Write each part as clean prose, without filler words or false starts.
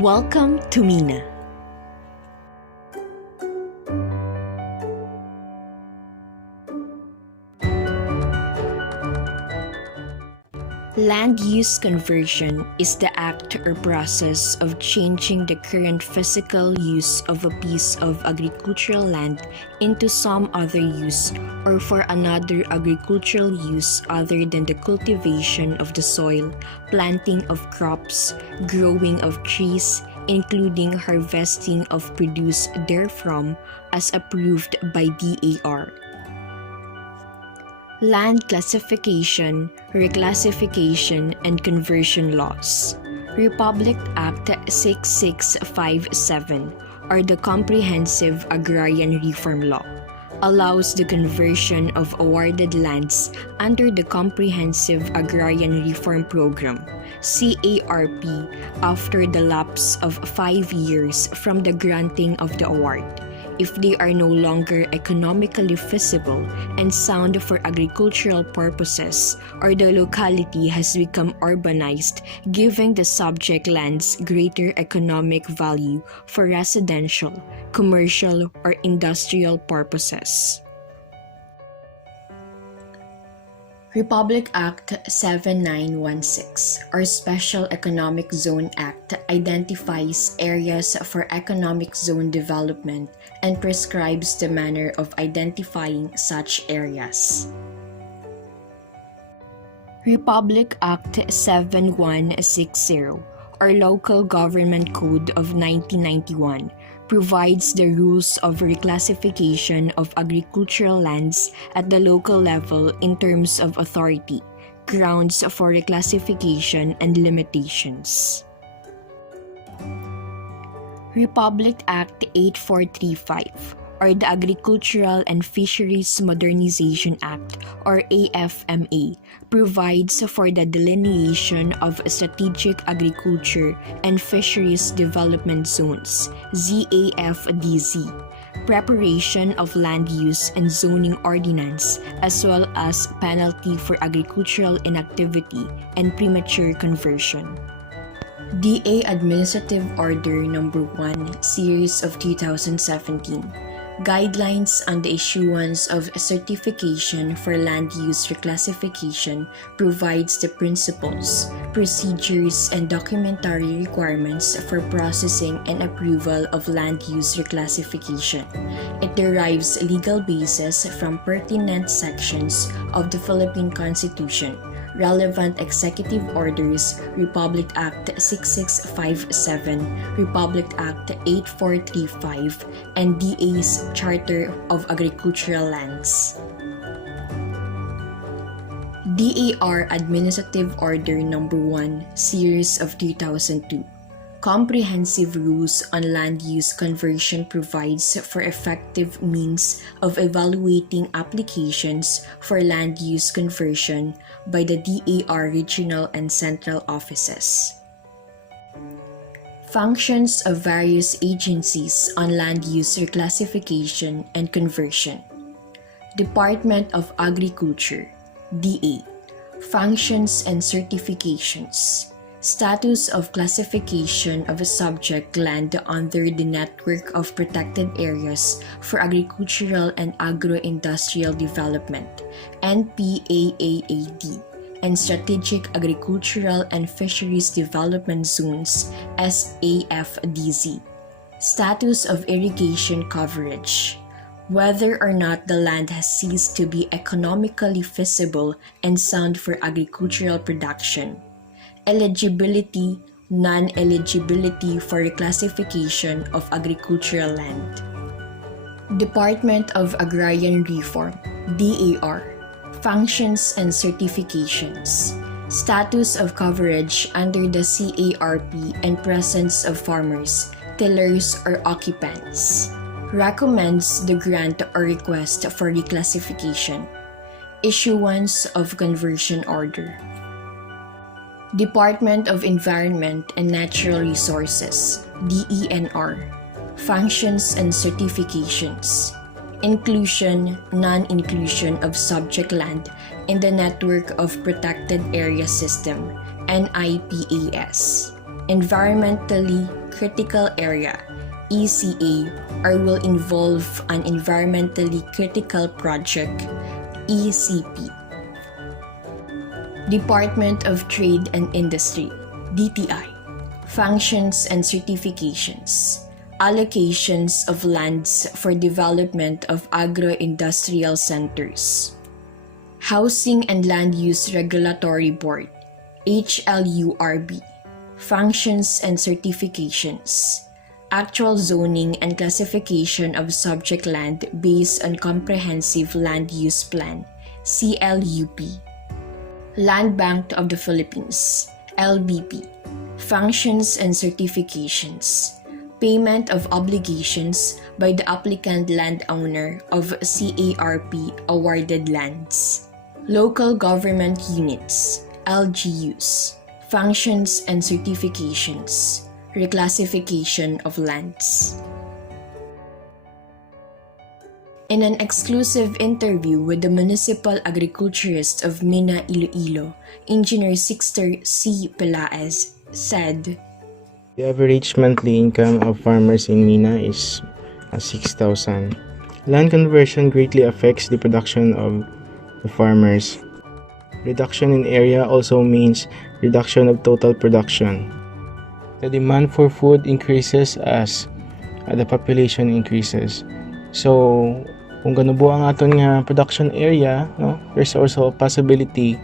Welcome to MINA. Land use conversion is the act or process of changing the current physical use of a piece of agricultural land into some other use or for another agricultural use other than the cultivation of the soil, planting of crops, growing of trees, including harvesting of produce therefrom as approved by DAR. Land classification, reclassification, and conversion laws. Republic Act 6657, or the Comprehensive Agrarian Reform Law, allows the conversion of awarded lands under the Comprehensive Agrarian Reform Program, CARP, after the lapse of 5 years from the granting of the award, if they are no longer economically feasible and sound for agricultural purposes, or the locality has become urbanized, giving the subject lands greater economic value for residential, commercial, or industrial purposes. Republic Act 7916, or Special Economic Zone Act, identifies areas for economic zone development and prescribes the manner of identifying such areas. Republic Act 7160, or Local Government Code of 1991, provides the rules of reclassification of agricultural lands at the local level in terms of authority, grounds for reclassification, and limitations. Republic Act 8435, or the Agricultural and Fisheries Modernization Act, or AFMA, provides for the delineation of strategic agriculture and fisheries development zones, ZAFDZ, preparation of land use and zoning ordinance, as well as penalty for agricultural inactivity and premature conversion. DA Administrative Order No. 1, Series of 2017, Guidelines on the Issuance of Certification for Land Use Reclassification, provides the principles, procedures, and documentary requirements for processing and approval of land use reclassification. It derives legal basis from pertinent sections of the Philippine Constitution, relevant executive orders, Republic Act 6657, Republic Act 8435, and DA's Charter of Agricultural Lands. DAR Administrative Order No. 1, Series of 2002. Comprehensive Rules on Land Use Conversion provides for effective means of evaluating applications for land use conversion by the DAR regional and central offices. Functions of various agencies on land use reclassification and conversion. Department of Agriculture, DA. Functions and certifications. Status of classification of a subject land under the Network of Protected Areas for Agricultural and Agro-Industrial Development, NPAAAD, and Strategic Agricultural and Fisheries Development Zones, SAFDZ. Status of irrigation coverage. Whether or not the land has ceased to be economically feasible and sound for agricultural production. Eligibility, non-eligibility for reclassification of agricultural land. Department of Agrarian Reform, DAR. Functions and certifications. Status of coverage under the CARP and presence of farmers, tillers, or occupants. Recommends the grant or request for reclassification. Issuance of conversion order. Department of Environment and Natural Resources, DENR. Functions and certifications. Inclusion, non-inclusion of subject land in the Network of Protected Area System, NIPAS. environmentally critical area, ECA, or will involve an environmentally critical project, ECP. Department of Trade and Industry, DTI. Functions and certifications. Allocations of lands for development of agro-industrial centers. Housing and Land Use Regulatory Board, HLURB. Functions and certifications. Actual zoning and classification of subject land based on Comprehensive Land Use Plan, CLUP. Land Bank of the Philippines, LBP. Functions and certifications. Payment of obligations by the applicant landowner of CARP awarded lands. Local government units, LGUs. Functions and certifications. Reclassification of lands. In an exclusive interview with the municipal agriculturist of Mina, Iloilo, Engineer Sixter C. Pelaez said, "The average monthly income of farmers in Mina is 6,000. Land conversion greatly affects the production of the farmers. Reduction in area also means reduction of total production. The demand for food increases as the population increases. So, kung ganubo ang aton nga production area, no, there's also a possibility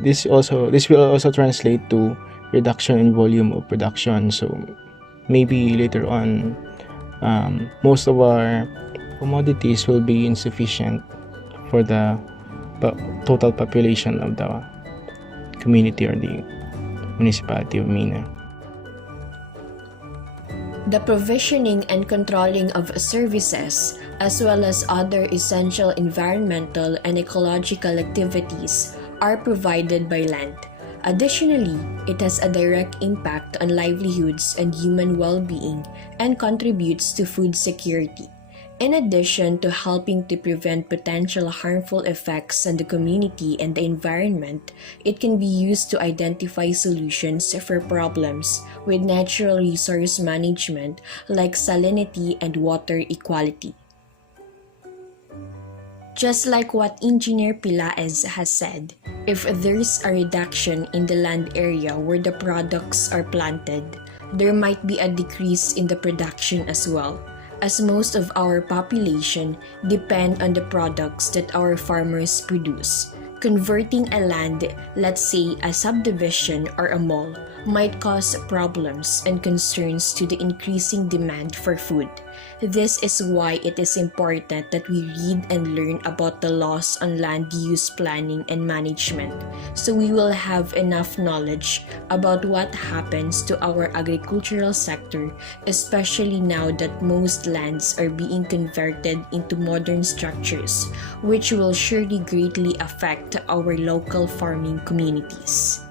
this will also translate to reduction in volume of production. So, maybe later on, most of our commodities will be insufficient for the total population of the community or the municipality of Mina." The provisioning and controlling of services, as well as other essential environmental and ecological activities, are provided by land. Additionally, it has a direct impact on livelihoods and human well-being and contributes to food security. In addition to helping to prevent potential harmful effects on the community and the environment, it can be used to identify solutions for problems with natural resource management like salinity and water equality. Just like what Engineer Pelaez has said, if there's a reduction in the land area where the products are planted, there might be a decrease in the production as well, as most of our population depend on the products that our farmers produce. Converting a land, let's say a subdivision or a mall, might cause problems and concerns to the increasing demand for food. This is why it is important that we read and learn about the laws on land use planning and management, so we will have enough knowledge about what happens to our agricultural sector, especially now that most lands are being converted into modern structures, which will surely greatly affect our local farming communities.